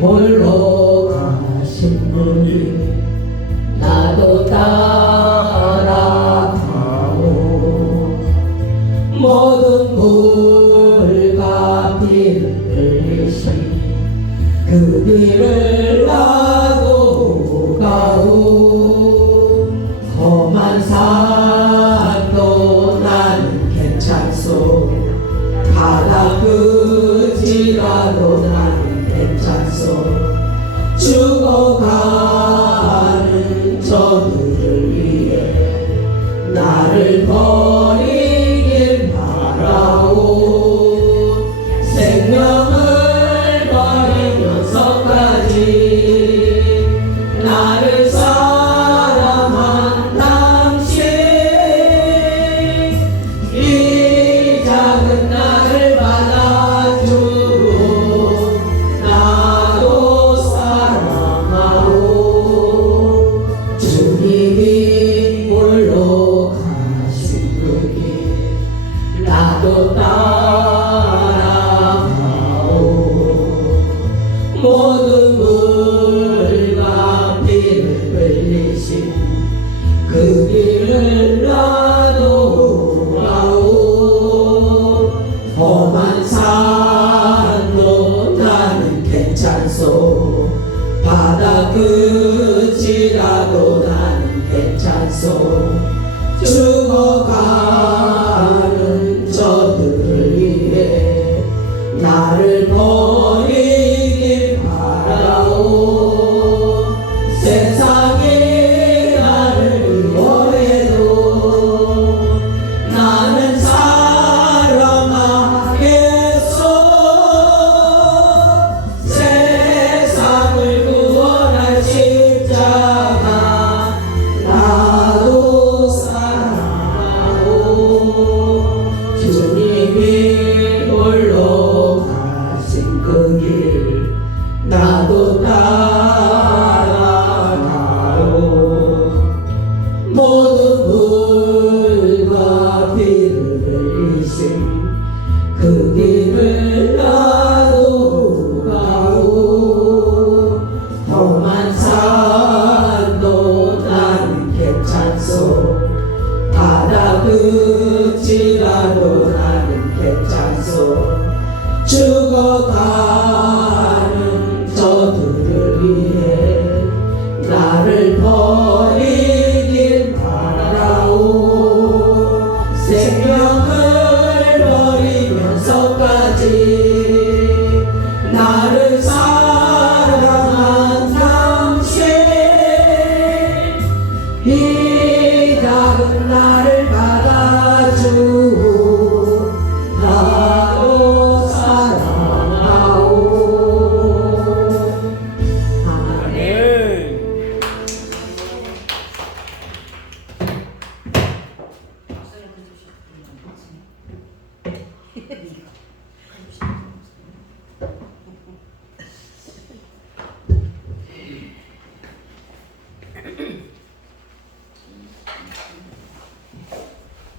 홀로 가신 분이 나도 따라가오. 모든 물과 피를 흘리신 그 길을 나도 가오. 험한 산도 나는 괜찮소. 바다 끝이라도 나는 괜찮소. 죽어가는 저들을 위해 나를 버리길 바라오. 생명을 버리면서까지 나를 사랑한 당신, 이 작은 나를 받아주고 나도 사랑하오. 주님이 홀로 가신 그 길 나도 따라가오. 모든 물과 피를 흘리신 그 길을 나도 가오. 험한 산도 나는 괜찮소. 바다 끝이라도 나는 괜찮소. 죽어가는 저들을 위해 나를 버리길 바라오. 세상이 나를 미워해도 나는 사랑하겠소. 세상을 구원할 십자가 나도 사랑하오. 주님이 홀로 가신 그 길 나도 따라가오. 모든 물과 피를 흘리신 그 길을 나도 가오. 험한 산도 나는 괜찮소. 바다 끝이라도 나는 괜찮소. 죽어가는 저들을 위해 나를 버리길 바라오. 생명을 버리면서까지 나를 사랑한 당신, 이 작은 나를 받아주고 나도 사랑하오. 아멘.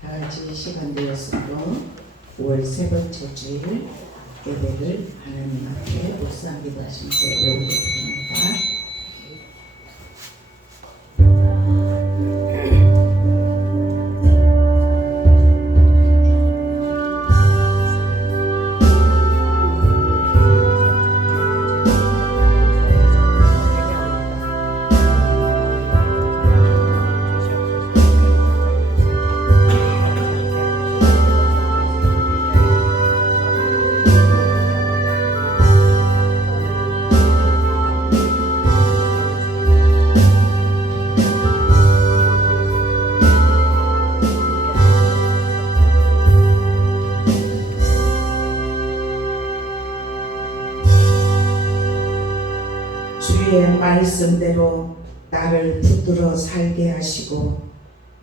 다같이 시간 되었으므로 5월 세 번째 주일 예배를 하나님 앞에 묵상 기도하시면서 외우게 됩니다. 주의 말씀대로 나를 붙들어 살게 하시고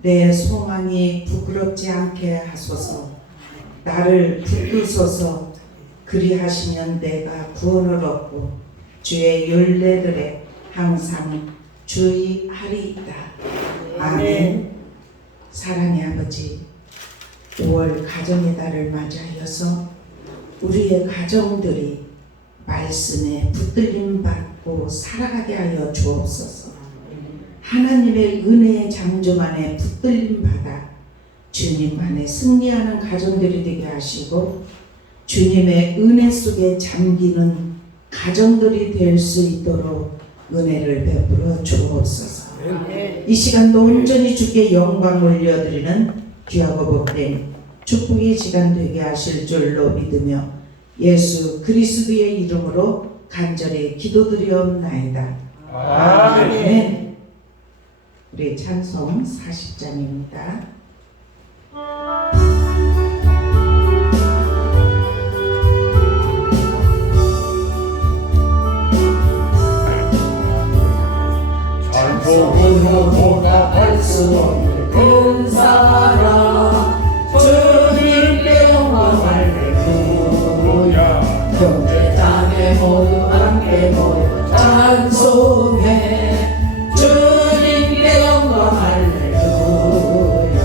내 소망이 부끄럽지 않게 하소서. 나를 붙드소서. 그리하시면 내가 구원을 얻고 주의 윤례들에 항상 주의하리이다. 아멘. 사랑의 아버지, 5월 가정의 달을 맞이하여서 우리의 가정들이 말씀에 붙들림 받고 살아가게 하여 주옵소서. 하나님의 은혜의 장정 안에 붙들림 받아 주님 안에 승리하는 가정들이 되게 하시고 주님의 은혜 속에 잠기는 가정들이 될 수 있도록 은혜를 베풀어 주옵소서. 이 시간도 온전히 주께 영광 올려드리는 귀하고 복된 축복의 시간 되게 하실 줄로 믿으며 예수 그리스도의 이름으로 간절히 기도드리옵나이다. 아멘. 우리 찬송 40장입니다. 찬송으로 보답할 수 없는 큰 사랑 주님께 영광 할렐루야. 형제 자매 모두 함께 모여 찬송해 주님께 영광 할렐루야.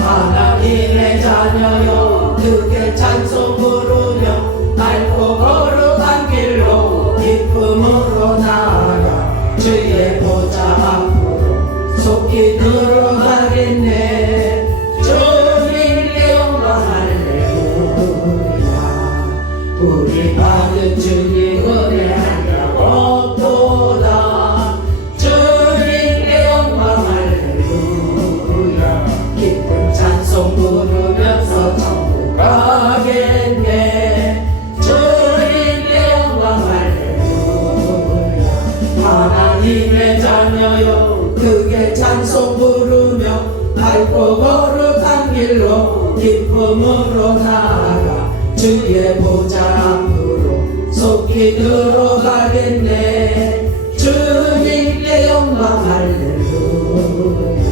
하나님의 자녀여 크게 찬송 부르며 맑고 거룩한 길로 기쁨으로 나아가 주의 보좌 앞으로 속히 들어가겠네. 주님께 영광 할렐루야. 우리 받은 주님 은혜 한량 없도다. 주님께 영광 할렐루야. 기쁜 찬송 부르면서 천국 가겠네. 주님께 영광 할렐루야. 하나님의 자녀여 크게 찬송 부르며 밝고 거룩한 길로 기쁨으로 나아가 주의 보좌 앞으로 속히 들어가겠네. 주님께 영광 할렐루야.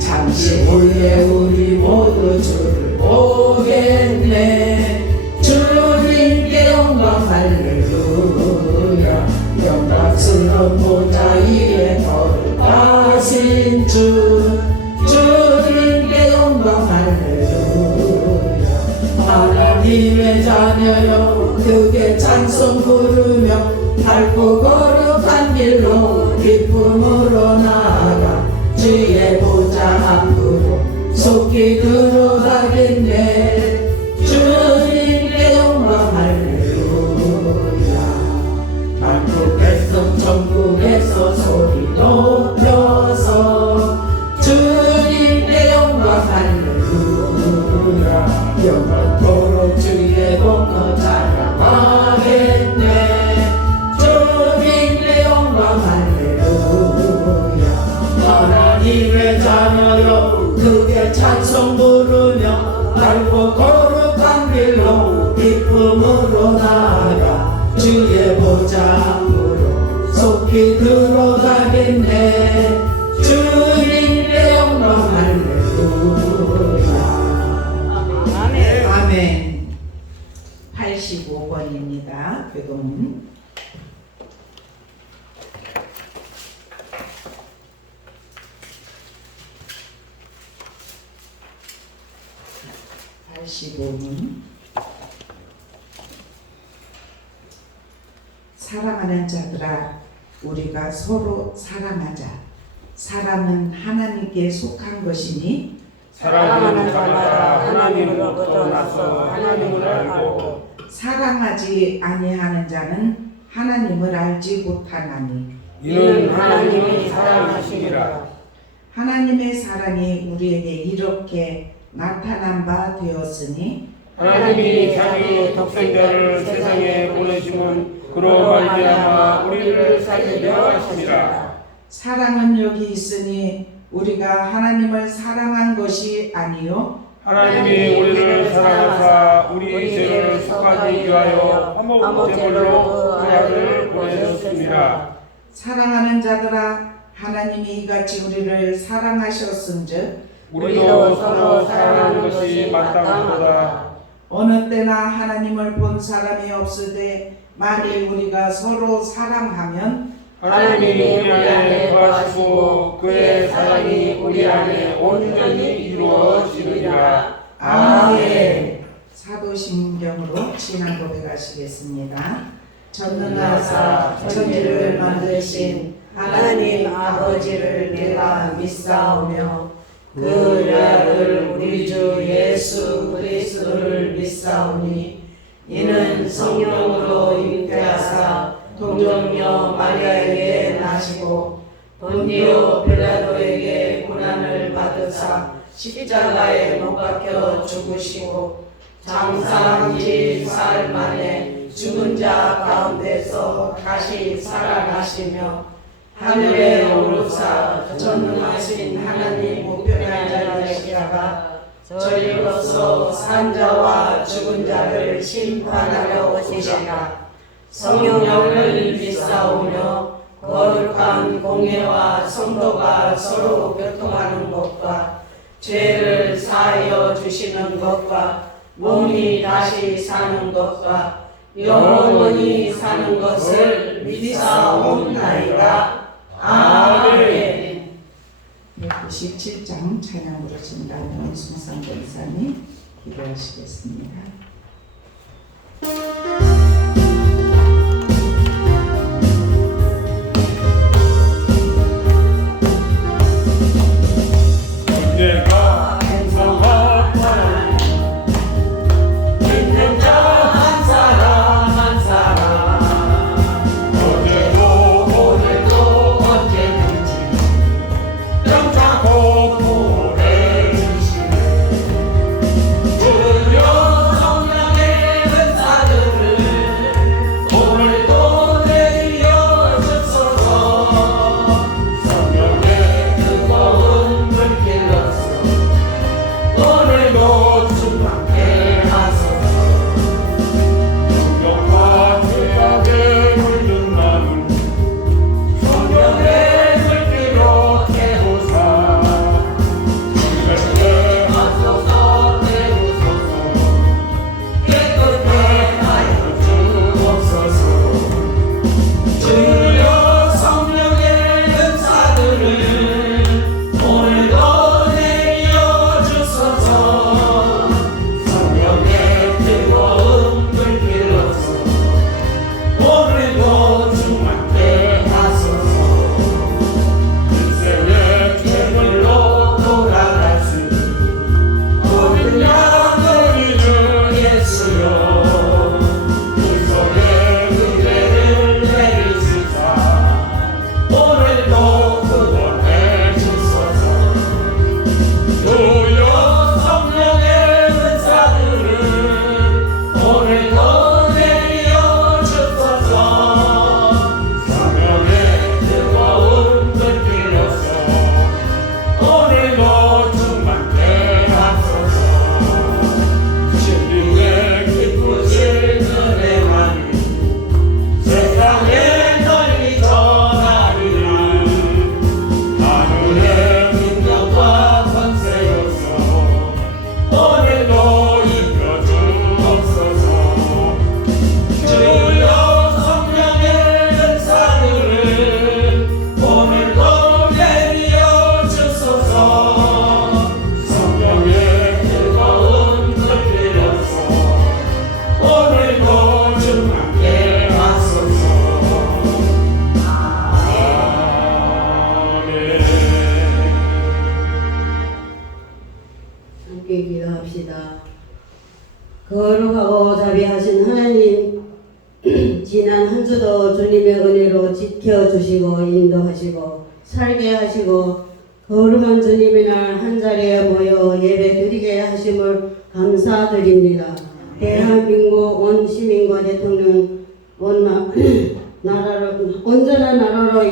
잠시 후에 우리 모두 주를 보겠네. 주님께 영광 할렐루야. 영광스러운 보좌 위에 거룩하신 주 주님께 영광 할렐루야. 하나님의 자녀여 크게 찬송 부르며 밝고 거룩한 길로 기쁨으로 나아가 주의 보좌 앞으로 속히 들어가겠네. 주님께 영광 할렐루야. 만국에서 천국에서 소리 높여서 주님께 영광 할렐루야. 영원토록 주의 공로 자랑하겠네. 주님께 영광 할렐루야. 하나님의 자녀여 크게 찬송 부르며 밝고 거룩한 길로 기쁨으로 나아가 주의 보좌 앞으로 속히 들어가겠네. 주님께 영광 할렐루야. 아멘. 85번입니다. 교동 85번. 사랑하는 자들아 우리가 서로 사랑하자. 사랑은 하나님께 속한 것이니 사랑하는 자마다 하나님으로부터 나서 하나님을 알고 사랑하지 아니하는 자는 하나님을 알지 못하나니 이는 하나님이 사랑하시니라. 하나님의 사랑이 우리에게 이렇게 나타난 바 되었으니 하나님이 자기의 독생자를 세상에 보내심은 그로 말미암아 우리를 살리려 하심이라. 사랑은 여기 있으니 우리가 하나님을 사랑한 것이 아니요 하나님이 우리를 사랑하사 우리 죄를 속하기 위하여 한몸 제물로 그 아들을 보내셨습니다. 사랑하는 자들아 하나님이 이같이 우리를 사랑하셨은즉 우리도 서로 사랑하는 것이 마땅하도다. 어느 때나 하나님을 본 사람이 없으되 만일 우리가 서로 사랑하면 하나님이 우리 안에 거하시고 그의 사랑이 우리 안에 온전히 이루어지느니라. 아멘. 사도신경으로 신앙 고백하시겠습니다. 전능하사 천지를 만드신 하나님 아버지를 내가 믿사오며 그 아들 우리 주 예수 그리스도를 믿사오니 이는 성령으로 잉태하사 동정녀 마리아에게 나시고 본디오 빌라도에게 고난을 받으사 십자가에 못 박혀 죽으시고 장사한 지 사흘 만에 죽은 자 가운데서 다시 살아나시며 하늘에 오르사 전능하신 하나님 우편에 앉으시다가 저리로서 산자와 죽은 자를 심판하러 오시리라. 성령을 믿사오며 거룩한 공예와 성도가 서로 교통하는 것과 죄를 사하여 주시는 것과 몸이 다시 사는 것과 영원히 사는 것을 믿사옵나이다. 아멘. 197장 찬양으로 진행하는 송상 권사님 기도하시겠습니다. 내가 행사하는 믿는 자 한 사람 한 사람 어제도 오늘도 언제든지 영창고 보내주시네. 주여 성령의 은사들을 오늘도 내려 주소서. 성령의 뜨거운 불길로서 오늘도 충만케 하소서. 성령과 죄악에 물든 마음 성령의 불길로 태우사. 깨끗게 하소서. 태우소서. 깨끗게 하여 주옵소서. 주여 성령의 은사들을 오늘도 내려 주소서. 성령의 뜨거운 불길로서 오늘도 충만케 하소서. 인생의 죄물로 돌아갈 수 모든 양들이 주 예수여. 그 속에 은혜를 내리시사 오늘도 구원해 주소서. 주여 성령의 은사들을 오늘도 내려 주소서. 성령의 뜨거운 불길로서 오늘도 충만케 하소서. 진리의 기쁘신 은혜만을 세상에 널리 전하리라. 하늘의 능력과 권세로서 오늘도 이끌어 주옵소서. 주여 성령의 은사들을 오늘도 내려 주소서. 성령의 뜨거운 불길로서 오늘도 충만케 하소서. 아멘. 함께 기도합시다. 거룩하고 자비하신 하나님, 지난 한 주도 주님의 은혜로 지켜주시고 인도하시고 살게 하시고 거룩한 주님의 날 한자리에 모여 예배드리게 하심을 감사드립니다. 대한민국 온 시민과 대통령 온전한 나라로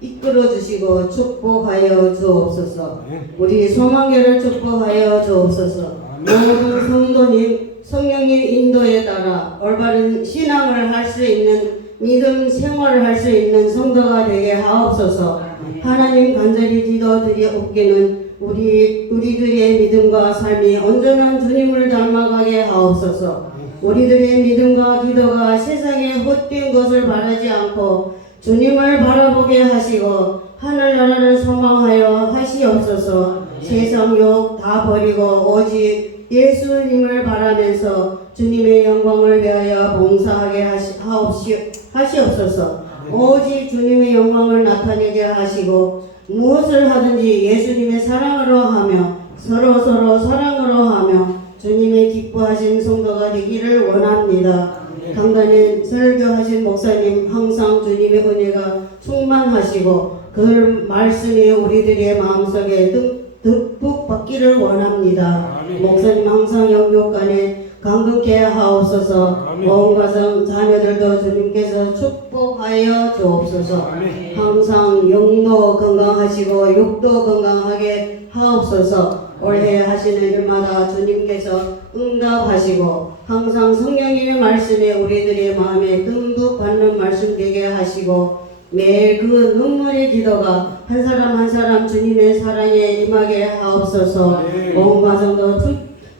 이끌어 주시고 축복하여 주옵소서. 우리 소망교를 축복하여 주옵소서. 모든 성도님 성령의 인도에 따라 올바른 신앙을 할 수 있는 믿음 생활을 할 수 있는 성도가 되게 하옵소서. 하나님 간절히 기도드리옵기는 우리들의 믿음과 삶이 온전한 주님을 닮아가게 하옵소서. 우리들의 믿음과 기도가 세상에 헛된 것을 바라지 않고 주님을 바라보게 하시고 하늘나라를 소망하여 하시옵소서. 세상 욕 다 버리고 오직 예수님을 바라면서 주님의 영광을 위하여 봉사하게 하옵시옵소서. 하시옵소서. 오직 주님의 영광을 나타내게 하시고 무엇을 하든지 예수님의 사랑으로 하며 서로 사랑으로 하며 주님의 기뻐하신 성도가 되기를 원합니다. 강단에 설교하신 목사님 항상 주님의 은혜가 충만하시고 그 말씀이 우리들의 마음속에 듬뿍 받기를 원합니다. 목사님 항상 영육간에 강건케 하옵소서. 온 가정 자녀들도 주님께서 축복하여 주옵소서. 항상 영도 건강하시고 육도 건강하게 하옵소서. 올해 하시는 일마다 주님께서 응답하시고 항상 성령의 말씀에 우리들의 마음에 듬뿍 받는 말씀 되게 하시고 매일 그 눈물의 기도가 한 사람 한 사람 주님의 사랑에 임하게 하옵소서. 온 가정도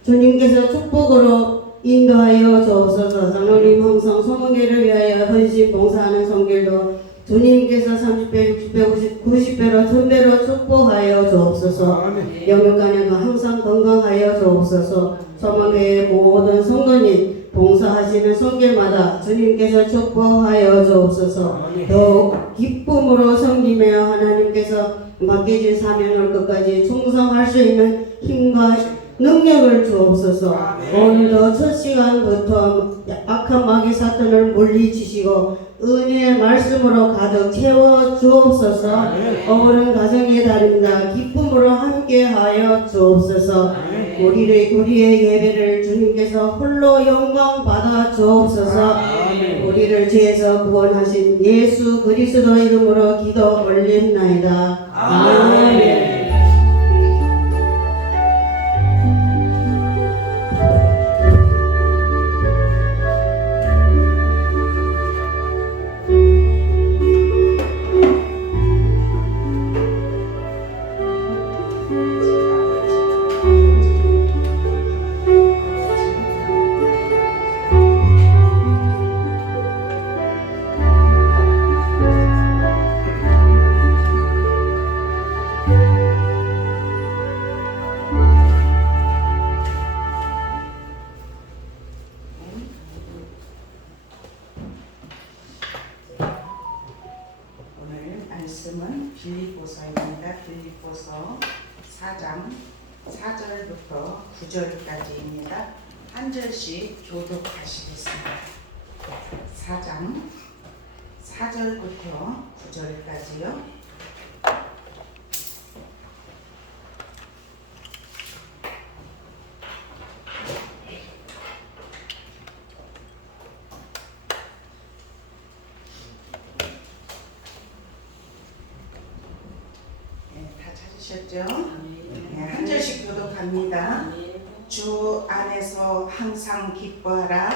주님께서 축복으로 인도하여 주옵소서. 장로님 항상 소문계를 위하여 헌신 봉사하는 성길도 주님께서 30배, 60배, 90배로 1000배로 축복하여 주옵소서. 영육간에도 항상 건강하여 주옵소서. 소망교회 모든 성도님 봉사하시는 성길마다 주님께서 축복하여 주옵소서. 더욱 기쁨으로 섬기며 하나님께서 맡겨진 사명을 끝까지 충성할 수 있는 힘과 능력을 주옵소서. 오늘도 첫 시간부터 악한 마귀 사탄을 물리치시고 은혜의 말씀으로 가득 채워 주옵소서. 오늘은 가정의 달입니다. 기쁨으로 함께하여 주옵소서. 우리의 예배를 주님께서 홀로 영광 받아 주옵소서. 우리를 죄에서 구원하신 예수 그리스도 이름으로 기도 올립나이다. 아멘. 말씀은 빌립보서입니다. 빌립보서 4장 4절부터 9절까지입니다. 한 절씩 교독하시겠습니다. 4장 4절부터 9절까지요. 죠? 네, 한 절씩 교독합니다. 주 안에서 항상 기뻐하라.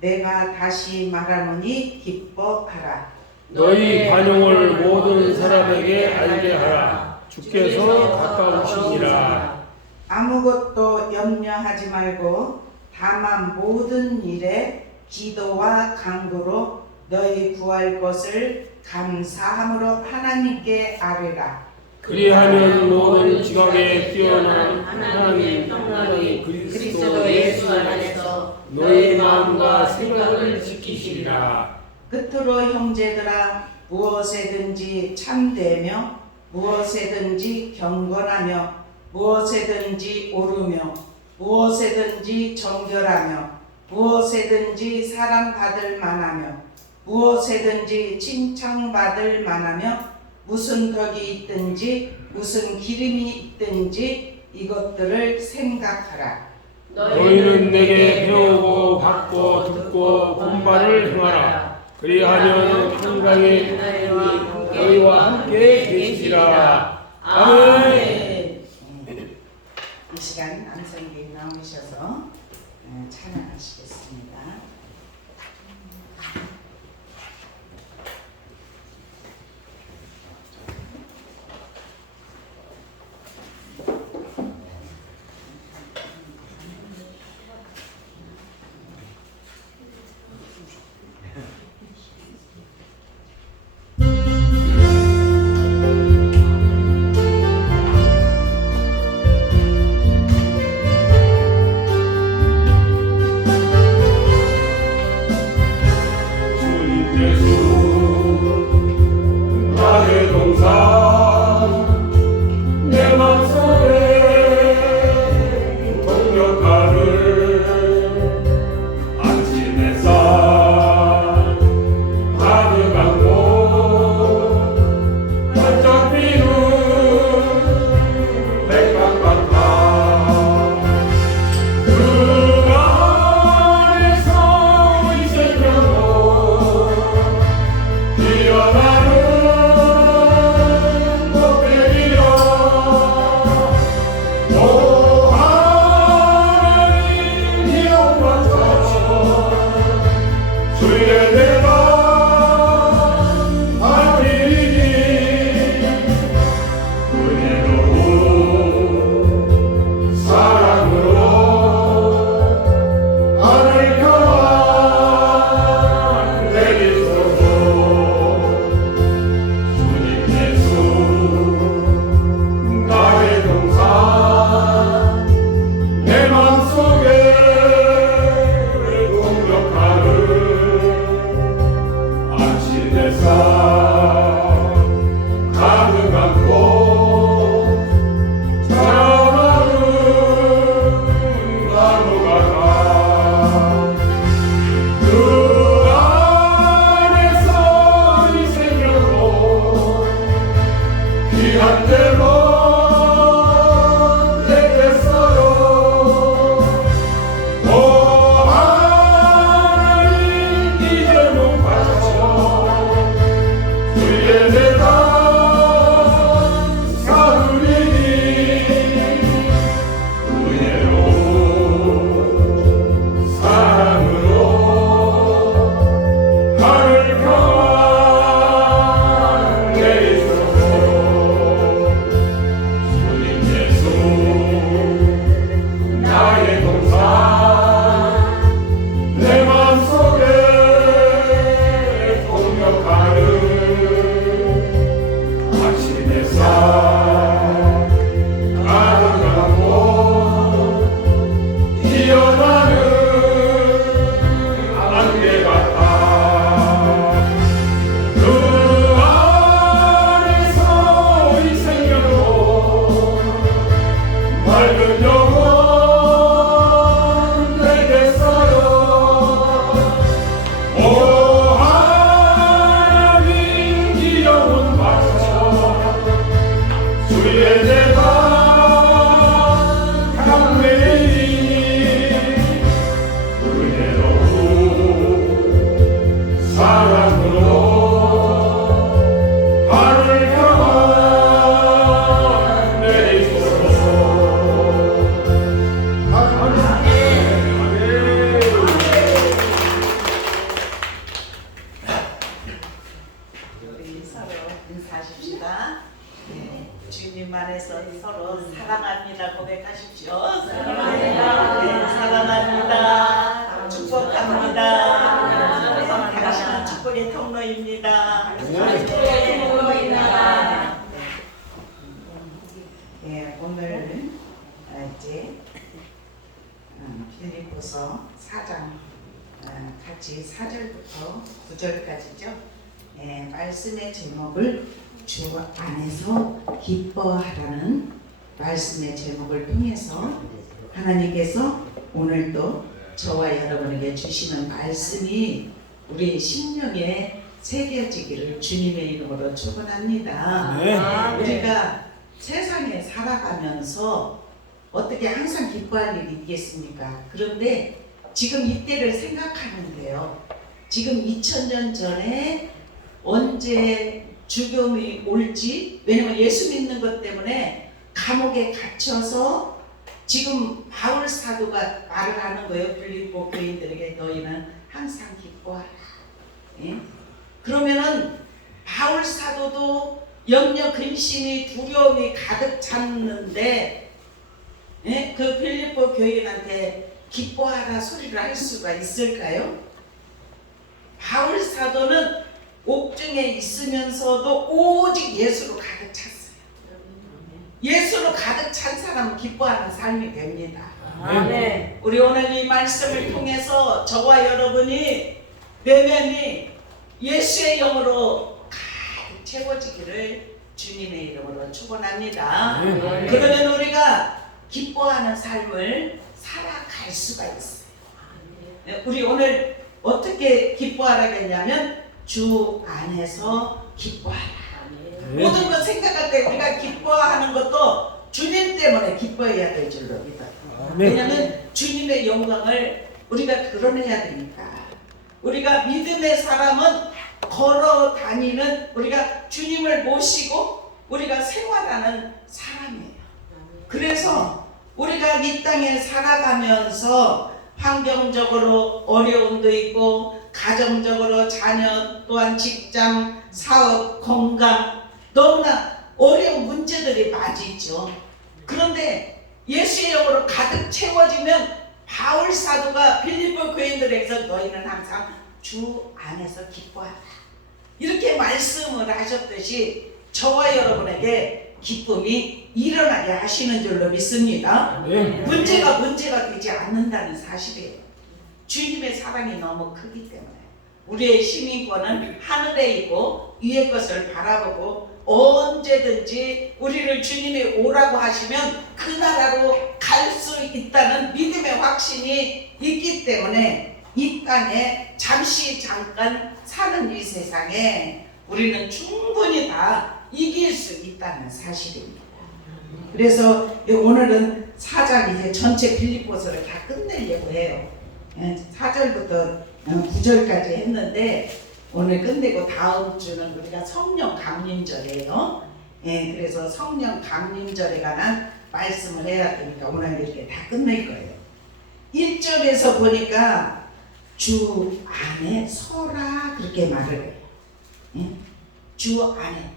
내가 다시 말하노니 기뻐하라. 너희 관용을 모든 사람에게 알게 하라. 주께서 가까우시니라. 아무것도 염려하지 말고 다만 모든 일에 기도와 간구로 너희 구할 것을 감사함으로 하나님께 아뢰라. 그리하면 모든 지각에 뛰어난 하나님의 평강이 그리스도 예수 안에서 너희 마음과 생각을 지키시리라. 끝으로 형제들아, 무엇에든지 참되며 무엇에든지 경건하며 무엇에든지 옳으며 무엇에든지 정결하며 무엇에든지 사랑받을 만하며 무엇에든지 칭찬받을 만하며 무슨 덕이 있든지 무슨 기름이 있든지 이것들을 생각하라. 너희는 내게 배우고 받고 듣고 본바를 행하라. 그리하면 평강의 너희와 함께 계시리라. 아멘. 이 시간 안성기 나오셔서 찬양하시겠습니다. 인사하십시다. 네, 주님 안에서 서로 사랑합니다 고백하십시오. 사랑합니다. 네, 사랑합니다. 축복합니다. 네, 당신은 축복의 통로입니다. 축복의 통로입니다. 네, 오늘 이제 빌립보서 4장 같이 4절부터 9절까지죠. 네, 말씀의 제목을 주 안에서 기뻐하라는 말씀의 제목을 통해서 하나님께서 오늘도 저와 여러분에게 주시는 말씀이 우리 심령에 새겨지기를 주님의 이름으로 축원합니다. 네. 우리가 세상에 살아가면서 어떻게 항상 기뻐할 일이 있겠습니까? 그런데 지금 이때를 생각하는데요. 지금 2000년 전에 언제 죽음이 올지, 왜냐면 예수 믿는 것 때문에 감옥에 갇혀서 지금 바울 사도가 말을 하는 거예요. 빌립보 교인들에게 너희는 항상 기뻐하라. 예? 그러면은 바울 사도도 염려, 근심이, 두려움이 가득 찼는데 예? 그 빌립보 교인한테 기뻐하라 소리를 할 수가 있을까요? 바울 사도는 옥중에 있으면서도 오직 예수로 가득 찼어요. 예수로 가득 찬 사람은 기뻐하는 삶이 됩니다. 아멘. 우리 오늘 이 말씀을 통해서 저와 여러분이 내면이 예수의 영으로 가득 채워지기를 주님의 이름으로 축원합니다. 그러면 우리가 기뻐하는 삶을 살아갈 수가 있어요. 우리 오늘 어떻게 기뻐하라겠냐면 주 안에서 기뻐하라. 모든 것 생각할 때 우리가 기뻐하는 것도 주님 때문에 기뻐해야 될 줄로 믿어요. 왜냐하면 주님의 영광을 우리가 드러내야 되니까. 우리가 믿음의 사람은 걸어 다니는, 우리가 주님을 모시고 우리가 생활하는 사람이에요. 그래서 우리가 이 땅에 살아가면서 환경적으로 어려움도 있고 가정적으로 자녀 또한 직장, 사업, 건강 너무나 어려운 문제들이 많이 있죠. 그런데 예수의 영으로 가득 채워지면 바울 사도가 빌립보 교인들에게서 너희는 항상 주 안에서 기뻐하라 이렇게 말씀을 하셨듯이 저와 여러분에게 기쁨이 일어나게 하시는 줄로 믿습니다. 문제가 되지 않는다는 사실이에요. 주님의 사랑이 너무 크기 때문에. 우리의 시민권은 하늘에 있고 위의 것을 바라보고 언제든지 우리를 주님이 오라고 하시면 그 나라로 갈 수 있다는 믿음의 확신이 있기 때문에 이 땅에 잠깐 사는 이 세상에 우리는 충분히 다 이길 수 있다는 사실입니다. 그래서 오늘은 4장 이제 전체 빌립보서를 다 끝내려고 해요. 4절부터 9절까지 했는데 오늘 끝내고 다음 주는 우리가 성령 강림절이에요. 그래서 성령 강림절에 관한 말씀을 해야 되니까 오늘 이렇게 다 끝낼 거예요. 1절에서 보니까 주 안에 서라 그렇게 말을 해요. 주 안에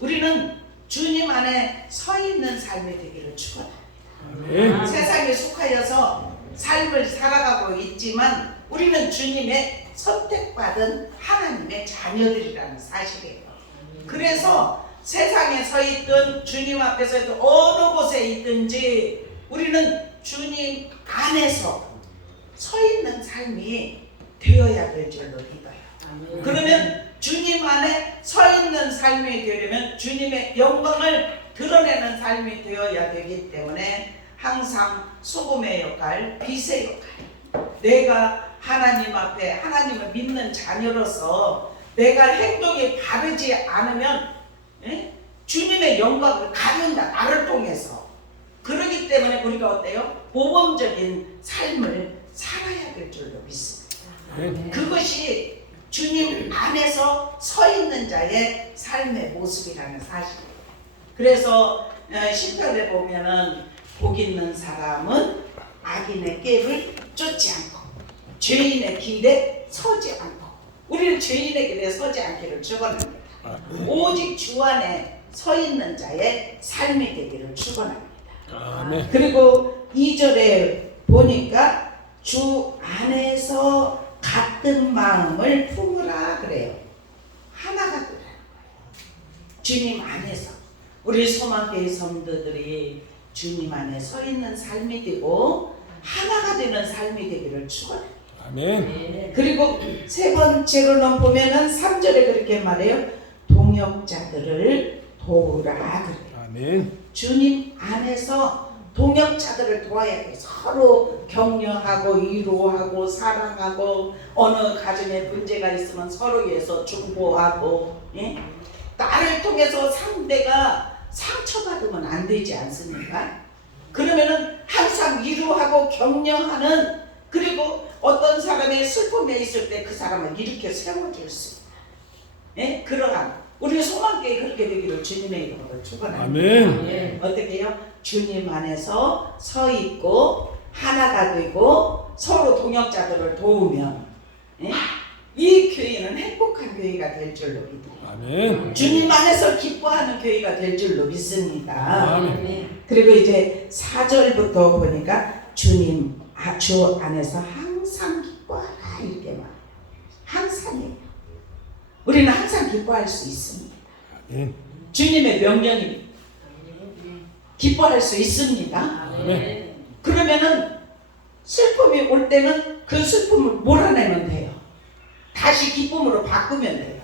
우리는 주님 안에 서 있는 삶이 되기를 축원합니다. 세상에 속하여서 삶을 살아가고 있지만 우리는 주님의 선택받은 하나님의 자녀들이라는 사실이에요. 그래서 세상에 서 있든 주님 앞에 서 있든 어느 곳에 있든지 우리는 주님 안에서 서 있는 삶이 되어야 될 줄로 믿어요. 그러면 주님 안에 서 있는 삶이 되려면 주님의 영광을 드러내는 삶이 되어야 되기 때문에 항상 소금의 역할, 빛의 역할, 내가 하나님 앞에 하나님을 믿는 자녀로서 내가 행동이 바르지 않으면 주님의 영광을 가른다, 나를 통해서. 그렇기 때문에 우리가 어때요? 모범적인 삶을 살아야 될 줄로 믿습니다. 그것이 주님 안에서 서 있는 자의 삶의 모습이라는 사실이에요. 그래서 10절에 보면은 복 있는 사람은 악인의 꾀를 쫓지 않고 죄인의 길에 서지 않고, 우리는 죄인의 길에 서지 않기를 축원합니다. 오직 주 안에 서 있는 자의 삶이 되기를 축원합니다. 그리고 2절에 보니까 주 안에서 같은 마음을 품으라 그래요. 하나가 되라는 거예요. 주님 안에서 우리 소망교회 성도들이 주님 안에 서 있는 삶이 되고 하나가 되는 삶이 되기를 축원합니다. 아멘. 그리고 세 번째로는 보면은 3절에 그렇게 말해요. 동역자들을 도우라 그래요. 아멘. 주님 안에서 동역자들을 도와야 돼. 서로 격려하고 위로하고 사랑하고 어느 가정에 문제가 있으면 서로 위해서 중보하고, 나를 통해서 상대가 상처받으면 안 되지 않습니까? 그러면은 항상 위로하고 격려하는, 그리고 어떤 사람의 슬픔에 있을 때 그 사람을 일으켜 세워줄 수 있다. 그러한 우리 소망교회 그렇게 되기를 주님의 이름으로 축원합니다. 아멘. 어떻게 해요? 주님 안에서 서 있고 하나가 되고 서로 동역자들을 도우면 이 교회는 행복한 교회가 될 줄로 믿어요. 아멘. 주님 안에서 기뻐하는 교회가 될 줄로 믿습니다. 아멘. 그리고 이제 4절부터 보니까 주님 주 안에서 항상 기뻐하라 이렇게 말해요. 항상이에요. 우리는 항상 기뻐할 수 있습니다. 아멘. 주님의 명령입니다. 기뻐할 수 있습니다. 아멘. 그러면은 슬픔이 올 때는 그 슬픔을 몰아내면 돼요. 다시 기쁨으로 바꾸면 돼요.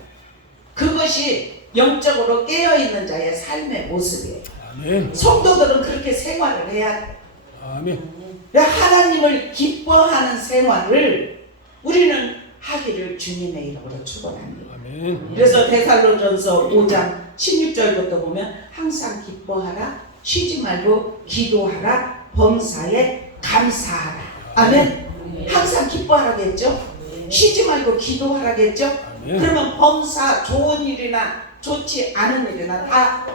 그것이 영적으로 깨어있는 자의 삶의 모습이에요. 아멘. 성도들은 그렇게 생활을 해야 돼요. 아멘. 하나님을 기뻐하는 생활을 우리는 하기를 주님의 이름으로 축원합니다. 아멘. 그래서 데살로전서 5장 16절부터 보면 항상 기뻐하라, 쉬지 말고 기도하라, 범사에 감사하라. 아멘. 항상 기뻐하라겠죠? 쉬지 말고 기도하라겠죠? 아멘. 그러면 범사, 좋은 일이나 좋지 않은 일이나 다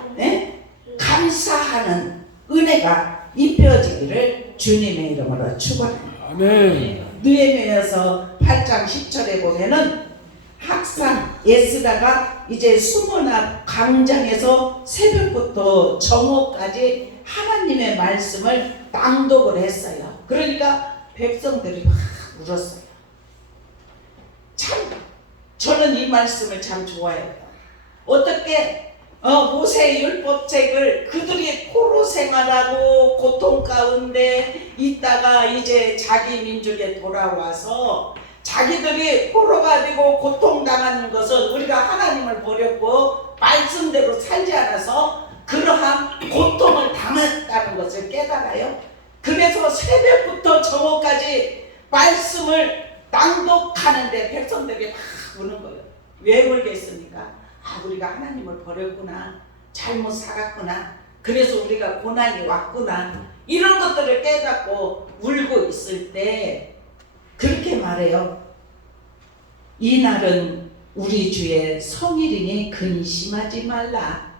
감사하는 은혜가 입혀지기를 주님의 이름으로 축원합니다. 아멘. 느헤미야서 8장 10절에 보면은 항상 에스라가 이제 수문앞 광장에서 새벽부터 정오까지 하나님의 말씀을 낭독을 했어요. 그러니까 백성들이 막 울었어요. 참 저는 이 말씀을 참 좋아해요. 어떻게 모세의 율법책을 그들이 포로 생활하고 고통 가운데 있다가 이제 자기 민족에 돌아와서 자기들이 포로가 되고 고통당하는 것은 우리가 하나님을 버렸고 말씀대로 살지 않아서 그러한 고통을 당했다는 것을 깨달아요. 그래서 새벽부터 저녁까지 말씀을 낭독하는데 백성들이 막 우는 거예요. 왜 울겠습니까? 우리가 하나님을 버렸구나, 잘못 살았구나, 그래서 우리가 고난이 왔구나, 이런 것들을 깨닫고 울고 있을 때 그렇게 말해요. 이날은 우리 주의 성일이니 근심하지 말라.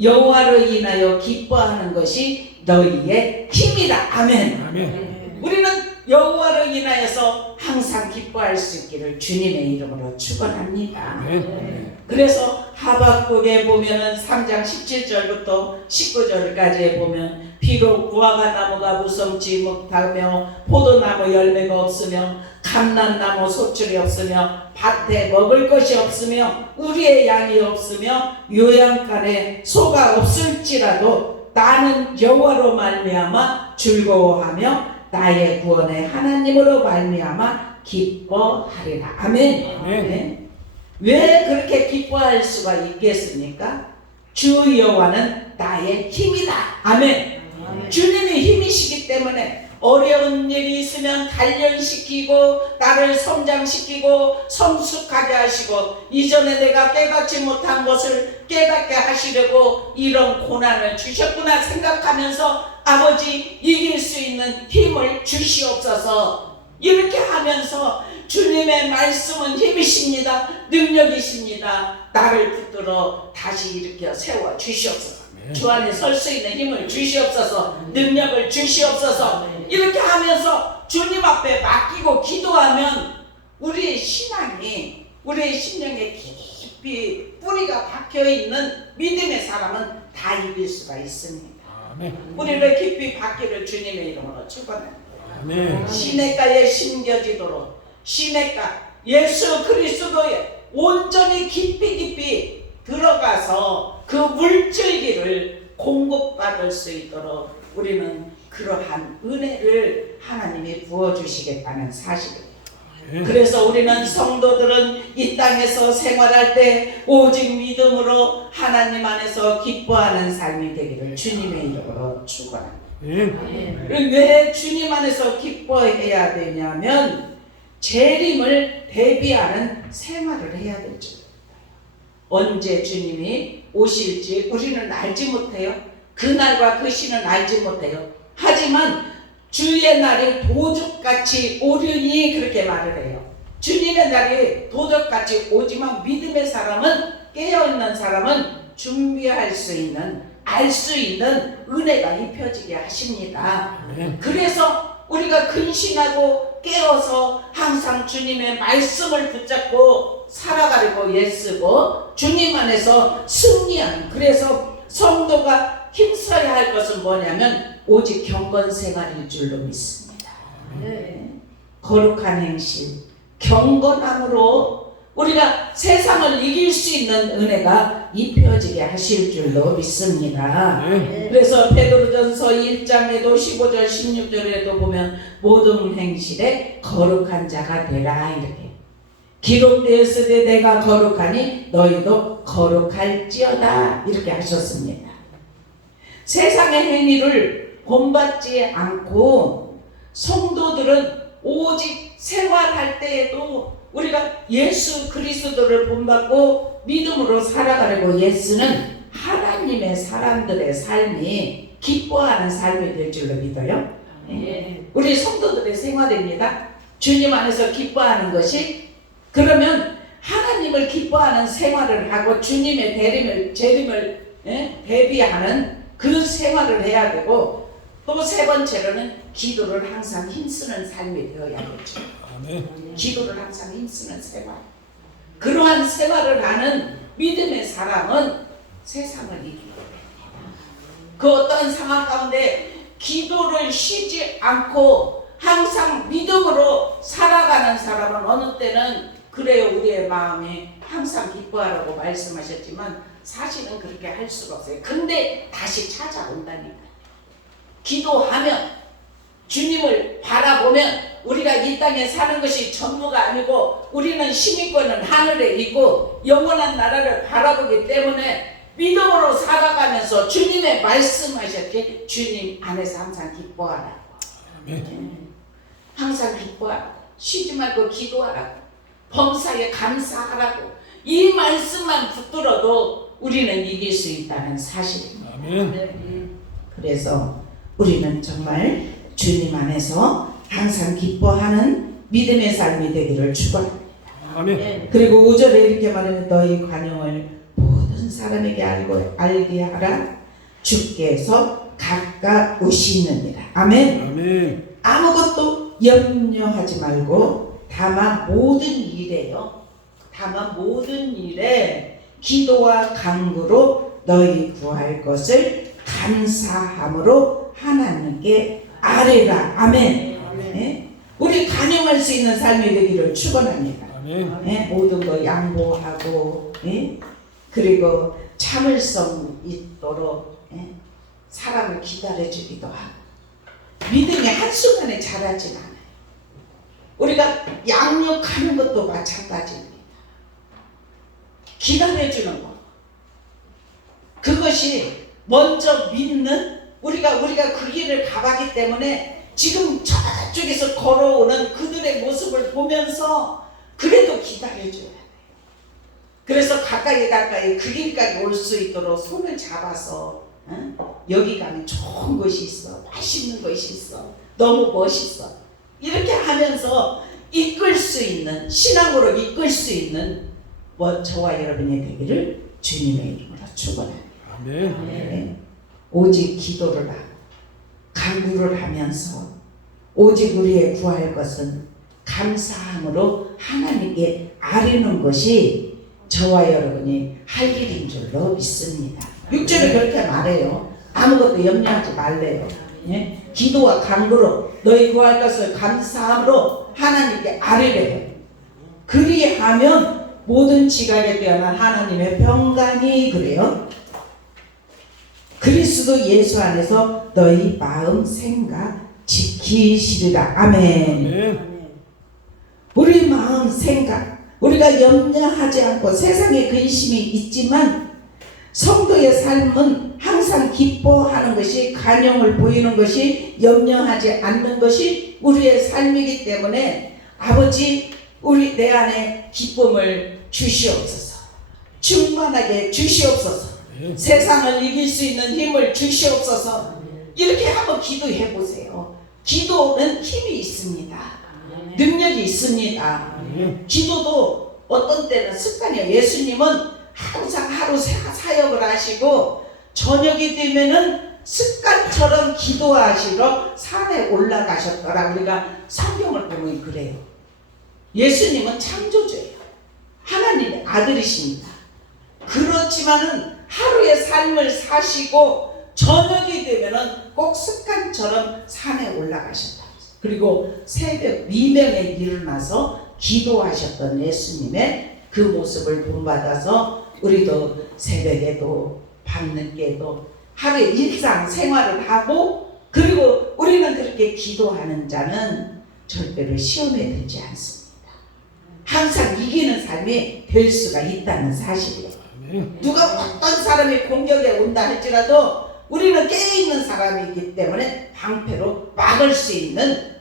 여호와로 인하여 기뻐하는 것이 너희의 힘이다. 아멘. 아멘. 우리는 여호와로 인하여서 항상 기뻐할 수 있기를 주님의 이름으로 축원합니다. 아멘. 그래서 하박국에 보면은 3장 17절부터 19절까지에 보면 비록 무화과 나무가 무성치 못하며 포도나무 열매가 없으며 감람나무 소출이 없으며 밭에 먹을 것이 없으며 우리의 양이 없으며 요양간에 소가 없을지라도 나는 여호와로 말미암아 즐거워하며 나의 구원의 하나님으로 말미암아 기뻐하리라. 아멘. 아멘. 왜 그렇게 기뻐할 수가 있겠습니까? 주 여호와는 나의 힘이다. 아멘. 주님이 힘이시기 때문에 어려운 일이 있으면 단련시키고 나를 성장시키고 성숙하게 하시고 이전에 내가 깨닫지 못한 것을 깨닫게 하시려고 이런 고난을 주셨구나 생각하면서 아버지 이길 수 있는 힘을 주시옵소서. 이렇게 하면서 주님의 말씀은 힘이십니다. 능력이십니다. 나를 붙들어 다시 일으켜 세워 주시옵소서. 주 안에 설 수 있는 힘을 주시옵소서. 능력을 주시옵소서. 이렇게 하면서 주님 앞에 맡기고 기도하면 우리의 신앙이 우리의 심령에 깊이 뿌리가 박혀있는 믿음의 사람은 다 이길 수가 있습니다. 아멘. 우리를 깊이 받기를 주님의 이름으로 축원합니다. 아멘. 시냇가에 심겨지도록 시냇가 예수 그리스도에 온전히 깊이 들어가서 그 물줄기를 공급받을 수 있도록 우리는 그러한 은혜를 하나님이 부어주시겠다는 사실입니다. 그래서 우리는 성도들은 이 땅에서 생활할 때 오직 믿음으로 하나님 안에서 기뻐하는 삶이 되기를 주님의 이름으로 축원합니다. 왜 주님 안에서 기뻐해야 되냐면 재림을 대비하는 생활을 해야 되죠. 언제 주님이 오실지 우리는 알지 못해요. 그날과 그 시는 알지 못해요. 하지만 주의 날이 도적같이 오리니 그렇게 말을 해요. 주님의 날이 도적같이 오지만 믿음의 사람은 깨어있는 사람은 준비할 수 있는 알 수 있는 은혜가 입혀지게 하십니다. 그래서 우리가 근신하고 깨어서 항상 주님의 말씀을 붙잡고 살아가려고 애쓰고 주님 안에서 승리하는, 그래서 성도가 힘써야 할 것은 뭐냐면 오직 경건 생활일 줄로 믿습니다. 거룩한 행실, 경건함으로 우리가 세상을 이길 수 있는 은혜가 입혀지게 하실 줄로 믿습니다. 그래서 베드로전서 1장에도 15절 16절에도 보면 모든 행실에 거룩한 자가 되라 이렇게 기록되었으되 내가 거룩하니 너희도 거룩할지어다 이렇게 하셨습니다. 세상의 행위를 본받지 않고 성도들은 오직 생활할 때에도 우리가 예수 그리스도를 본받고 믿음으로 살아가려고 애쓰는 하나님의 사람들의 삶이 기뻐하는 삶이 될 줄로 믿어요. 우리 성도들의 생활입니다. 주님 안에서 기뻐하는 것이, 그러면 하나님을 기뻐하는 생활을 하고 주님의 재림을 대비하는 그 생활을 해야 되고, 또 세 번째로는 기도를 항상 힘쓰는 삶이 되어야겠죠. 기도를 항상 힘쓰는 생활. 그러한 생활을 하는 믿음의 사람은 세상을 이기게 됩니다. 그 어떤 상황 가운데 기도를 쉬지 않고 항상 믿음으로 살아가는 사람은 어느 때는 그래요, 우리의 마음이 항상 기뻐하라고 말씀하셨지만 사실은 그렇게 할 수가 없어요. 근데 다시 찾아온다니까. 기도하면 주님을 바라보면 우리가 이 땅에 사는 것이 전부가 아니고 우리는 힘있고는 하늘에 있고 영원한 나라를 바라보기 때문에 믿음으로 살아가면서 주님의 말씀하셨지 주님 안에서 항상 기뻐하라고. 항상 기뻐하라고. 쉬지 말고 기도하라고. 범사에 감사하라고. 이 말씀만 붙들어도 우리는 이길 수 있다는 사실입니다. 그래서 우리는 정말 주님 안에서 항상 기뻐하는 믿음의 삶이 되기를 축원합니다. 그리고 5절에 이렇게 말하면 너희 관용을 모든 사람에게 알게 하라. 주께서 가까우시느니라. 아멘. 아무것도 염려하지 말고 다만 모든 일에 기도와 간구로 너희 구할 것을 감사함으로 하나님께 아뢰라. 아멘. 네? 우리 간용할 수 있는 삶이 되기를 축원합니다. 네? 모든 거 양보하고 그리고 참을성 있도록 사람을 기다려주기도 하고 믿음이 한순간에 자라진 않아요. 우리가 양육하는 것도 마찬가지입니다. 기다려주는 것. 그것이 먼저 믿는 우리가 그 길을 가봤기 때문에 지금 저쪽에서 걸어오는 그들의 모습을 보면서 그래도 기다려줘야 돼요. 그래서 가까이 그 길까지 올 수 있도록 손을 잡아서 여기 가면 좋은 것이 있어. 맛있는 것이 있어. 너무 멋있어. 이렇게 하면서 이끌 수 있는 신앙으로 이끌 수 있는 저와 여러분이 되기를 주님의 이름으로 축원합니다. 네. 오직 기도를 하고 간구를 하면서 오직 우리의 구할 것은 감사함으로 하나님께 아뢰는 것이 저와 여러분이 할 일인 줄로 믿습니다. 6절에 그렇게 말해요. 아무것도 염려하지 말래요. 예? 기도와 간구로 너희 구할 것을 감사함으로 하나님께 아뢰래요. 그리하면 모든 지각에 뛰어난 하나님의 평강이 그래요. 그리스도 예수 안에서 너희 마음 생각 지키시리라. 아멘. 우리 마음 생각 우리가 염려하지 않고 세상에 근심이 있지만 성도의 삶은 항상 기뻐하는 것이 간용을 보이는 것이 염려하지 않는 것이 우리의 삶이기 때문에 아버지 우리 내 안에 기쁨을 주시옵소서. 충만하게 주시옵소서. 세상을 이길 수 있는 힘을 주시옵소서. 이렇게 한번 기도해 보세요. 기도는 힘이 있습니다. 능력이 있습니다. 기도도 어떤 때는 습관이에요. 예수님은 항상 하루 사역을 하시고 저녁이 되면은 습관처럼 기도하시러 산에 올라가셨더라. 우리가 성경을 보면 그래요. 예수님은 창조주예요. 하나님의 아들이십니다. 그렇지만은 하루의 삶을 사시고 저녁이 되면은 꼭 습관처럼 산에 올라가셨다. 그리고 새벽 미명에 일어나서 기도하셨던 예수님의 그 모습을 본받아서 우리도 새벽에도 밤늦게도 하루의 일상 생활을 하고 그리고 우리는 그렇게 기도하는 자는 절대로 시험에 들지 않습니다. 항상 이기는 삶이 될 수가 있다는 사실이에요. 누가 어떤 사람이 공격에 온다 할지라도 우리는 깨어있는 사람이기 때문에 방패로 막을 수 있는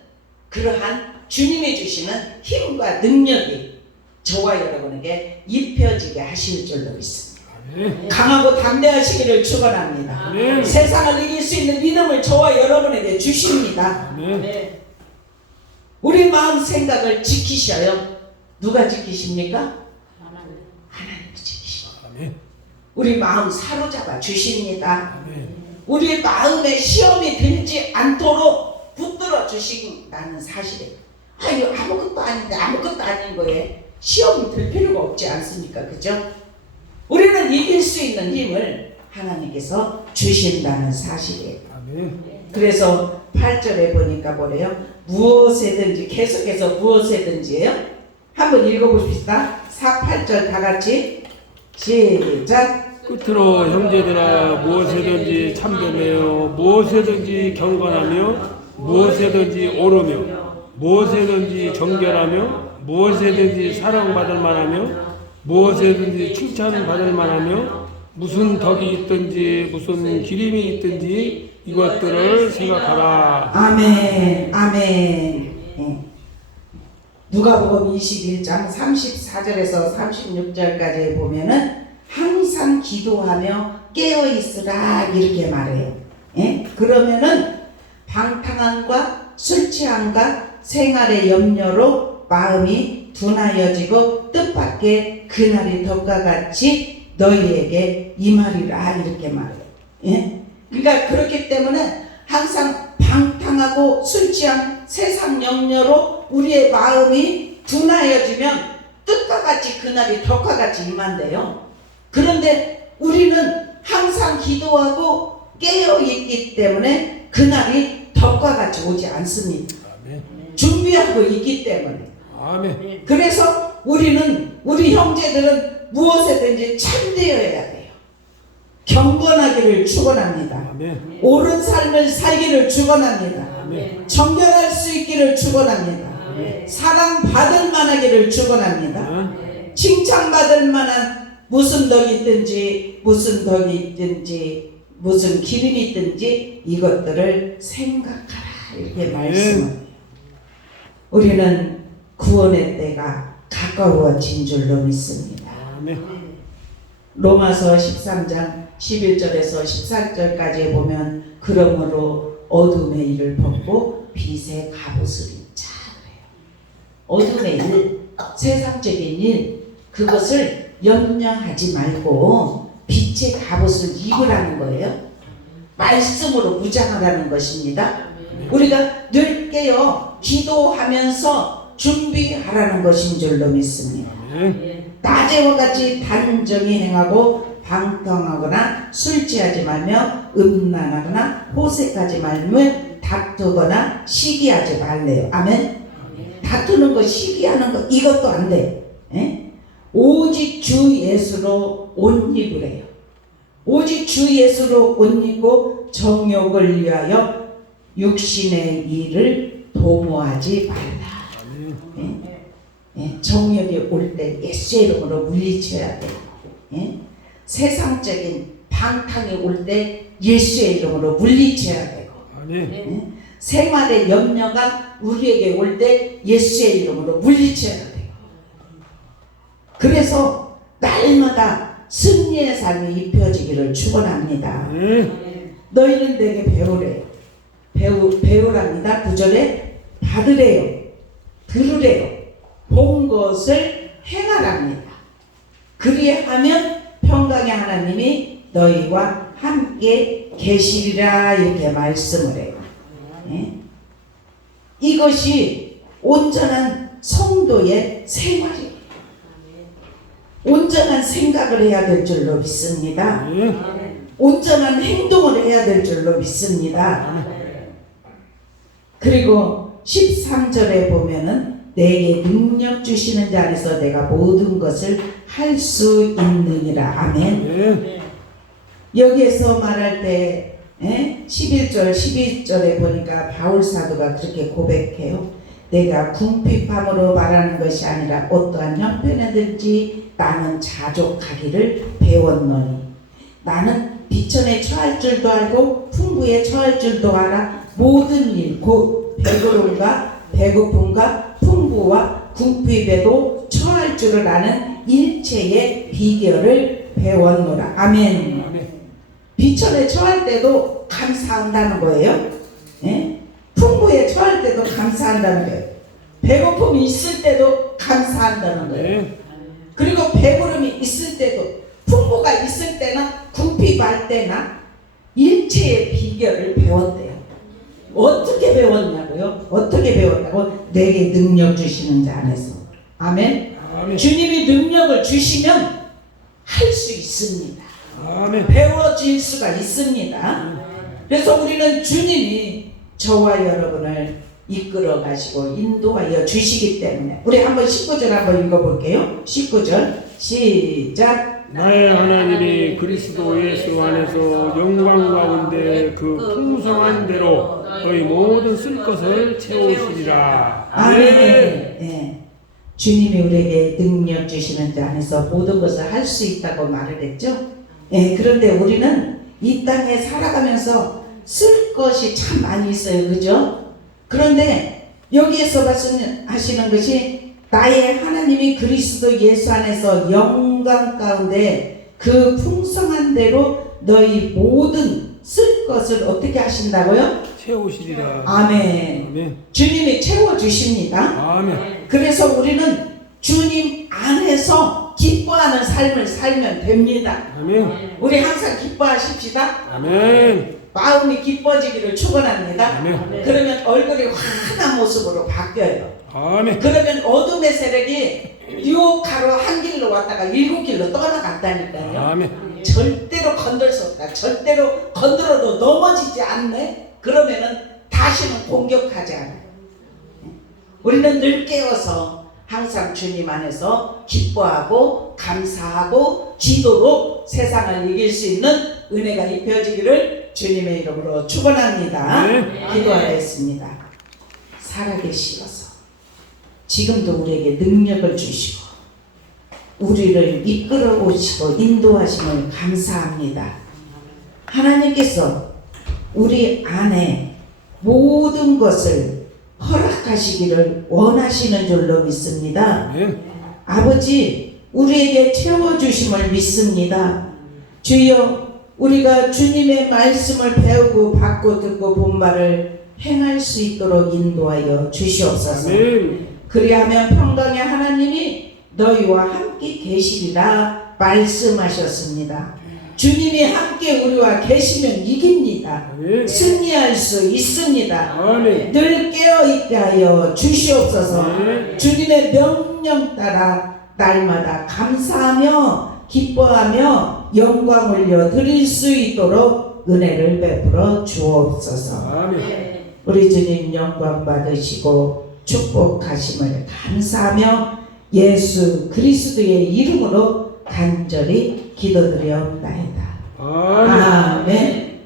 그러한 주님이 주시는 힘과 능력이 저와 여러분에게 입혀지게 하실 줄로 믿습니다. 강하고 담대하시기를 축원합니다. 세상을 이길 수 있는 믿음을 저와 여러분에게 주십니다. 우리 마음 생각을 지키셔요. 누가 지키십니까? 하나님이 지키십니다. 우리 마음 사로잡아 주십니다. 우리 마음에 시험이 들지 않도록 붙들어 주신다는 사실이에요. 이거 아무것도 아닌데 아무것도 아닌 거에 시험이 들 필요가 없지 않습니까? 그죠? 우리는 이길 수 있는 힘을 하나님께서 주신다는 사실이에요. 그래서 8절에 보니까 뭐래요? 무엇에든지 계속해서 무엇에든지예요? 한번 읽어보십시다. 4, 8절 다 같이 시작. 끝으로 형제들아 무엇이든지 참되매요 무엇이든지 경건하며 무엇에든지 오르며 무엇에든지 정결하며 무엇에든지 사랑받을 만하며 무엇에든지 칭찬받을 만하며 무슨 덕이 있든지 무슨 기림이 있든지 이것들을 생각하라. 아멘. 아멘. 누가복음 21장 34절에서 36절까지 보면은 항상 기도하며 깨어 있으라 이렇게 말해요. 그러면은 방탕함과 술 취함과 생활의 염려로 마음이 둔하여지고 뜻밖의 그날이 덕과 같이 너희에게 임하리라 이렇게 말해요. 그러니까 그렇기 때문에 항상 방탕하고 술 취함 세상 염려로 우리의 마음이 둔하여지면 뜻과 같이 그날이 덕과 같이 임한대요. 그런데 우리는 항상 기도하고 깨어있기 때문에 그날이 덕과 같이 오지 않습니다. 아멘. 준비하고 있기 때문에. 아멘. 그래서 우리 형제들은 무엇에든지 참되어야 돼요. 경건하기를 축원합니다. 아멘. 옳은 삶을 살기를 축원합니다. 아멘. 정결할 수 있기를 축원합니다. 사랑받을 만하기를 축원합니다. 칭찬받을 만한 무슨 덕이 있든지 무슨 덕이 있든지 무슨 기름이 있든지 이것들을 생각하라 이렇게 말씀을. 우리는 구원의 때가 가까워진 줄로 믿습니다. 아멘. 로마서 13장 11절에서 14절까지 보면 그러므로 어둠의 일을 벗고 빛의 갑옷을 입자 그래요. 어둠의 일, 세상적인 일 그것을 염려하지 말고 빛의 갑옷을 입으라는 거예요. 말씀으로 무장하라는 것입니다. 우리가 늘 깨어 기도하면서 준비하라는 것인 줄로 믿습니다. 낮에와 같이 단정히 행하고 방탕하거나 술 취하지 말며 음란하거나 호색하지 말며 다투거나 시기하지 말래요. 아멘. 다투는 거 시기하는 거 이것도 안 돼. 오직 주 예수로 옷 입으래요. 오직 주 예수로 옷 입고 정욕을 위하여 육신의 일을 도모하지 말라. 정욕이 올 때 예수의 이름으로 물리쳐야 돼요. 세상적인 방탕이 올 때 예수의 이름으로 물리쳐야 되고 생활의 염려가 우리에게 올 때 예수의 이름으로 물리쳐야 되고 그래서 날마다 승리의 삶이 입혀지기를 축원합니다. 너희는 내게 배우래요. 배우랍니다. 9절에 받으래요. 들으래요. 본 것을 행하랍니다. 그리하면 평강의 하나님이 너희와 함께 계시리라 이렇게 말씀을 해요. 이것이 온전한 성도의 생활이에요. 온전한 생각을 해야 될 줄로 믿습니다. 온전한 행동을 해야 될 줄로 믿습니다. 그리고 13절에 보면은 내게 능력 주시는 자 안에서 내가 모든 것을 할 수 있느니라. 아멘. 여기에서 말할 때 11절 12절에 보니까 바울 사도가 그렇게 고백해요. 내가 궁핍함으로 말하는 것이 아니라 어떠한 형편에든지 나는 자족하기를 배웠노니 나는 비천에 처할 줄도 알고 풍부에 처할 줄도 알아 모든 일 곧 배부름과 배고픔과 풍부와 궁핍에도 처할 줄을 아는 일체의 비결을 배웠노라. 아멘. 비천에 처할 때도 감사한다는 거예요. 풍부에 처할 때도 감사한다는 거예요. 배고픔이 있을 때도 감사한다는 거예요. 그리고 배부름이 있을 때도 풍부가 있을 때나 궁핍할 때나 일체의 비결을 배웠대요. 어떻게 배웠냐고요? 어떻게 배웠다고? 내게 능력 주시는 자 안에서. 아멘. 아멘. 주님이 능력을 주시면 할 수 있습니다. 아멘. 배워질 수가 있습니다. 그래서 우리는 주님이 저와 여러분을 이끌어 가시고 인도하여 주시기 때문에 우리 한번 19절 한번 읽어볼게요. 19절 시작. 나의 하나님이 그리스도 예수 안에서 영광 가운데 그 풍성한 대로 너희 모든 쓸 것을 채우시리라. 아멘. 네. 주님이 우리에게 능력 주시는 자 안에서 모든 것을 할 수 있다고 말을 했죠. 네, 그런데 우리는 이 땅에 살아가면서 쓸 것이 참 많이 있어요. 그죠? 그런데 여기에서 말씀하시는 것이 나의 하나님이 그리스도 예수 안에서 영광 가운데 그 풍성한 대로 너희 모든 쓸 것을 어떻게 하신다고요? 채우시리라. 아멘. 아멘. 주님이 채워주십니다. 아멘. 그래서 우리는 주님 안에서 기뻐하는 삶을 살면 됩니다. 아멘. 우리 항상 기뻐하십시다. 아멘. 마음이 기뻐지기를 축원합니다. 아멘. 그러면 얼굴이 환한 모습으로 바뀌어요. 아멘. 그러면 어둠의 세력이 유혹하러 한 길로 왔다가 일곱 길로 떠나갔다니까요. 아멘. 절대로 건들 수 없다. 절대로 건드려도 넘어지지 않네. 그러면은 다시는 공격하지 않아요. 우리는 늘 깨어서 항상 주님 안에서 기뻐하고 감사하고 기도로 세상을 이길 수 있는 은혜가 입혀지기를 주님의 이름으로 축원합니다. 네. 기도하겠습니다. 살아계시어서 지금도 우리에게 능력을 주시고 우리를 이끌어 오시고 인도하심을 감사합니다. 하나님께서 우리 안에 모든 것을 허락하시기를 원하시는 줄로 믿습니다. 아멘. 아버지, 우리에게 채워주심을 믿습니다. 주여, 우리가 주님의 말씀을 배우고 받고 듣고 본 말을 행할 수 있도록 인도하여 주시옵소서. 아멘. 그리하면 평강의 하나님이 너희와 함께 계시리라 말씀하셨습니다. 주님이 함께 우리와 계시면 이깁니다. 아멘. 승리할 수 있습니다. 아멘. 늘 깨어있게 하여 주시옵소서. 아멘. 주님의 명령 따라 날마다 감사하며 기뻐하며 영광 올려 드릴 수 있도록 은혜를 베풀어 주옵소서. 아멘. 우리 주님 영광 받으시고 축복하심을 감사하며 예수 그리스도의 이름으로 간절히 기도드려옵나이다. 아멘.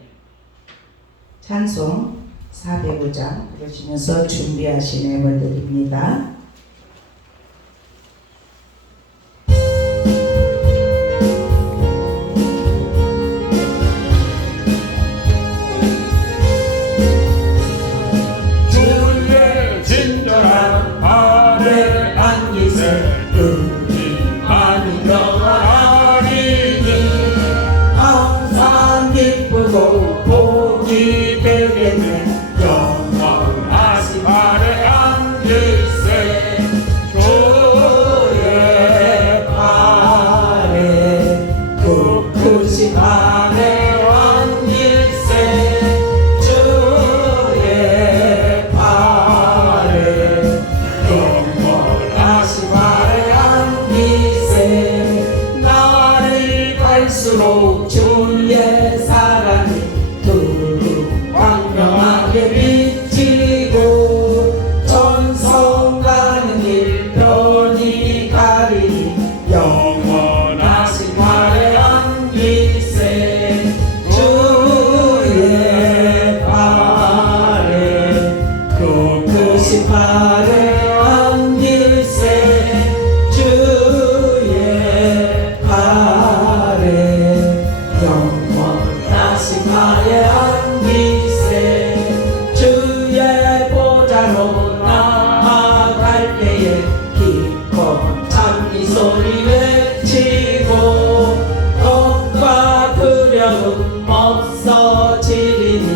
찬송 405장 부르시면서 준비하신 예물 드립니다. 주의 진정한 발에 안기세 우리만이 평안하리니 항상 기쁘고 복이 되겠네. 영원하신 발에 안기세 주의 발에 그 크신 발에 안길세. 주의 발에 영원하신 발에 안길세. 날이 갈수록 주의 사랑이 더욱 광명하게 비치고 전성 가는 길 편히 가리니 영원하신 발에 안길세. 주의 발에 그 크신 발에 안길세. 주의 발에 영원하신 발에 안길세. 주의 보좌로 나아갈 때에 기뻐 찬미 소리 외치고 겁과 두려움 없어지리니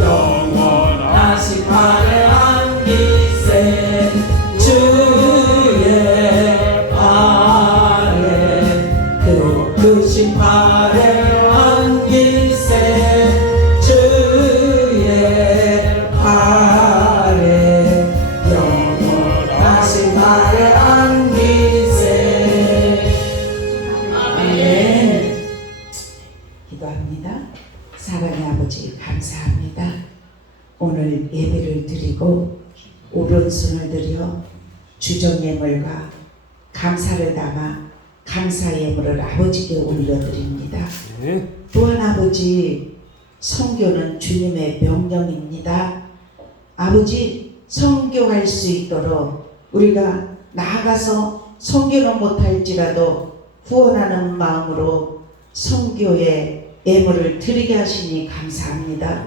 영원하신 발에 안길세. 주의 발에 그 크신 발에 안길세. 주의 발에 영원하신 발에 안길세. 아멘. 기도합니다. 사랑의 아버지 감사합니다. 오늘 예배를 드리고 오른손을 들여 주정예물과 감사를 담아 감사 예물을 아버지께 올려드립니다. 네. 또한 아버지, 선교는 주님의 명령입니다. 아버지 선교할 수 있도록 우리가 나아가서 선교는 못할지라도 후원하는 마음으로 선교에 예물을 드리게 하시니 감사합니다.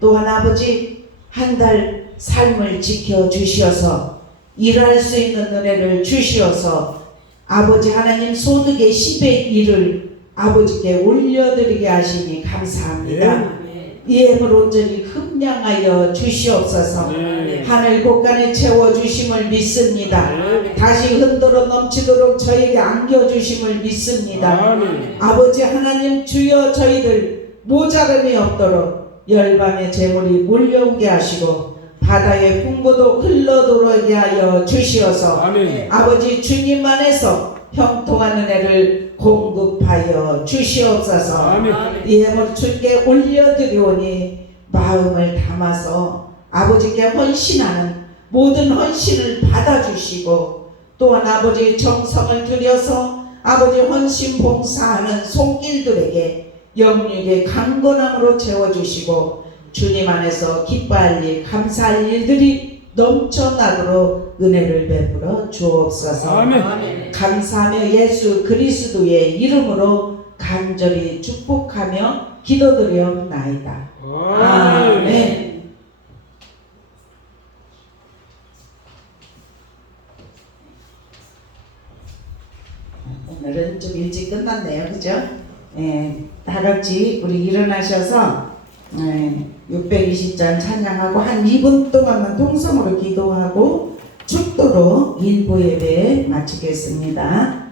또한 아버지 한 달 삶을 지켜주시어서 일할 수 있는 은혜를 주시어서 아버지 하나님 소득의 10의 1을 아버지께 올려드리게 하시니 감사합니다. 이 예물 온전히 흠량하여 주시옵소서. 하늘 곳간에 채워주심을 믿습니다. 다시 흔들어 넘치도록 저에게 안겨주심을 믿습니다. 아버지 하나님 주여 저희들 모자람이 없도록 열방의 재물이 몰려오게 하시고 바다의 풍부도 흘러들어오게 하여 주시어서 아버지 주님 안에서 형통한 은혜를 공급하여 주시옵소서. 이 예물 주께 올려드리오니 마음을 담아서 아버지께 헌신하는 모든 헌신을 받아주시고 또한 아버지 정성을 들여서 아버지 헌신 봉사하는 손길들에게 영육의 강건함으로 채워주시고 주님 안에서 기뻐할 일 감사할 일들이 넘쳐나도록 은혜를 베풀어 주옵소서. 감사하며 예수 그리스도의 이름으로 간절히 축복하며 기도드리옵나이다. 아멘. 오늘은 좀 일찍 끝났네요, 그죠? 다 같이 우리 일어나셔서 620전 찬양하고 한 2분 동안만 통성으로 기도하고 축도로 일부 예배 마치겠습니다.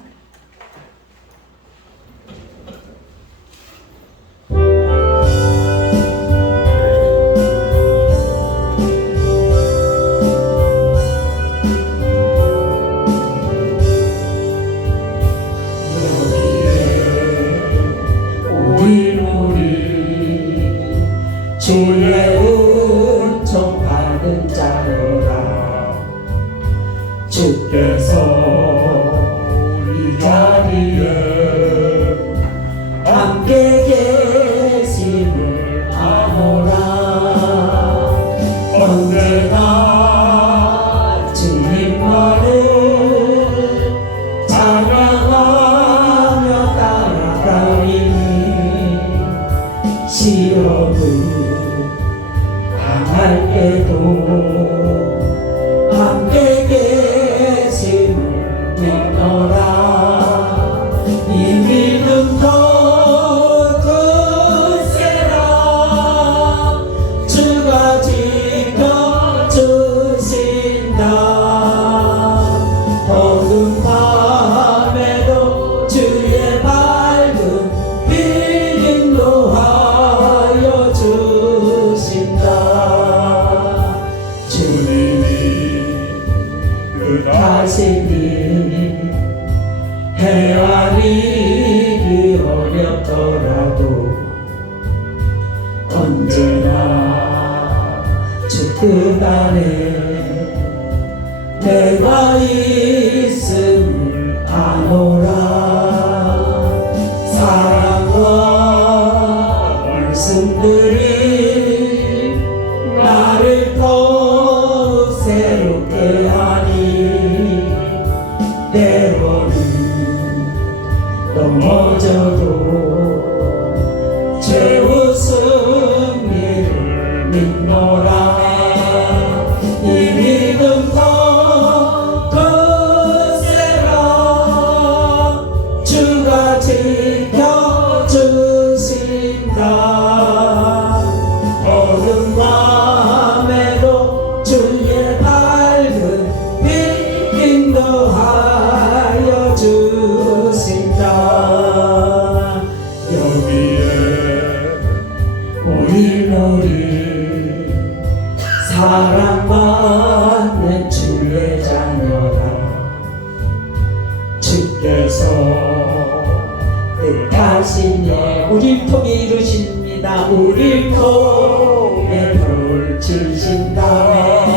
주의 은총 받은 자로라. 주께서 우리 자리에 함께 계심을 아노라. 언제나 주님만을 찬양하며 따라가리니 시험을 할 때도 함께 계심을 믿노라. 이 믿음 더 크세라. 주가 지켜주신다. 어두운 밤에도 주의 밝은 빛 인도하여 주신다. 하시니 헤아리기 어렵더라도 언제나 주 뜻 안에 내가 있음을 아노라. 사랑과 말씀들이 나를 더욱 새롭게 하니 때로는 넘어져도 죄우 승리를 믿노라. 이 믿음 더 크세라. 주가 지켜주신다. 어두운 밤에도 주의 밝은 빛 인도하여 주신다. 여기에 우리 사랑받는 주의 자녀라. 주께서 뜻하신 일 우릴 통해 이루십니다. 우릴 통해 펼치신다네.